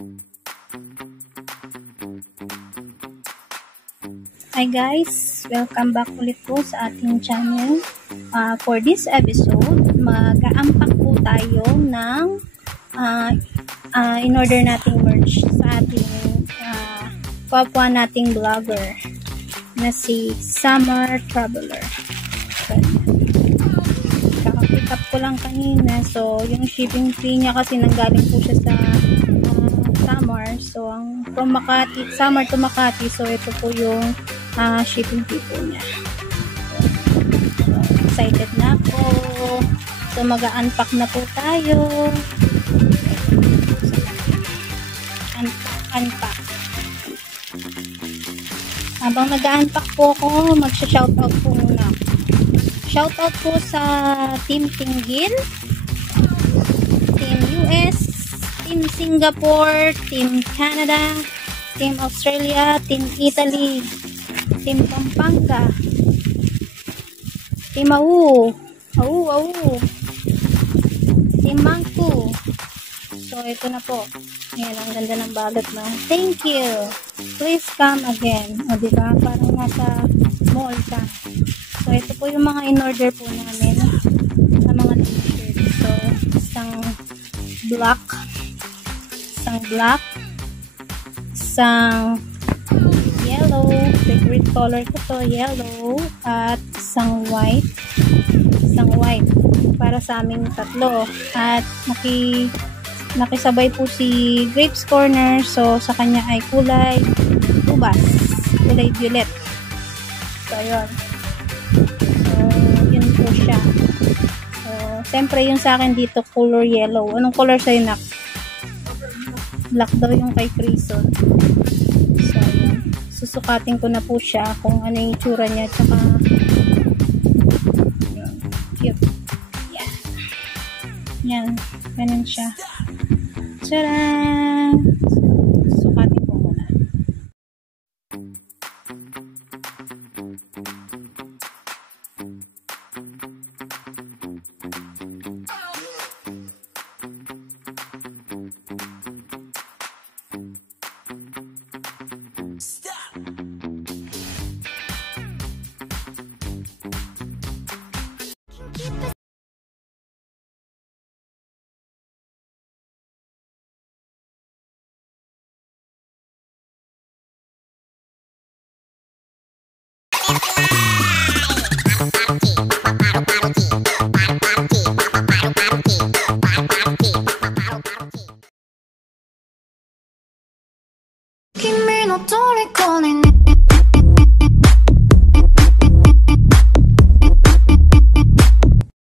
Hi guys! Welcome back ulit po sa ating channel. For this episode, mag-a-unpack po tayo ng in-order nating merch sa ating kapwa nating vlogger na si Summer Traveler. Kaka-pick up ko lang kanina. So, yung shipping fee niya kasi nanggaling po siya sa Samar. So, from Makati, Samar to Makati. So, ito po yung shipping fee po niya. So, excited na po. So, mag-unpack na po tayo. Unpack. Habang nag-unpack po ako, magsha-shoutout po muna. Shoutout po sa Team Tinggil, Team US, Team Singapore, Team Canada, Team Australia, Team Italy, Team Pampanga, Team Team Mangku. So, ito na po. Ayan, ang ganda ng balot na. Thank you. Please come again. O, diba? Parang nasa mall ka. So, ito po yung mga in-order po namin sa mga t-shirts. So, isang black, isang yellow, favorite color ko to, yellow, at isang white para sa aming tatlo. At nakisabay po si Grapes Corner, so sa kanya ay kulay ubas, kulay violet. So, ayun. So, yun po siya. So, siyempre yung sa akin dito, color yellow. Anong color sa'yo, Nak? Black daw yung kay Crison. So, ayun. Susukatin ko na po siya kung ano yung itsura niya, tsaka cute. Yan. Yan. Ganun siya. Tcharam! Sukatin ko muna. Kimi no toriko ni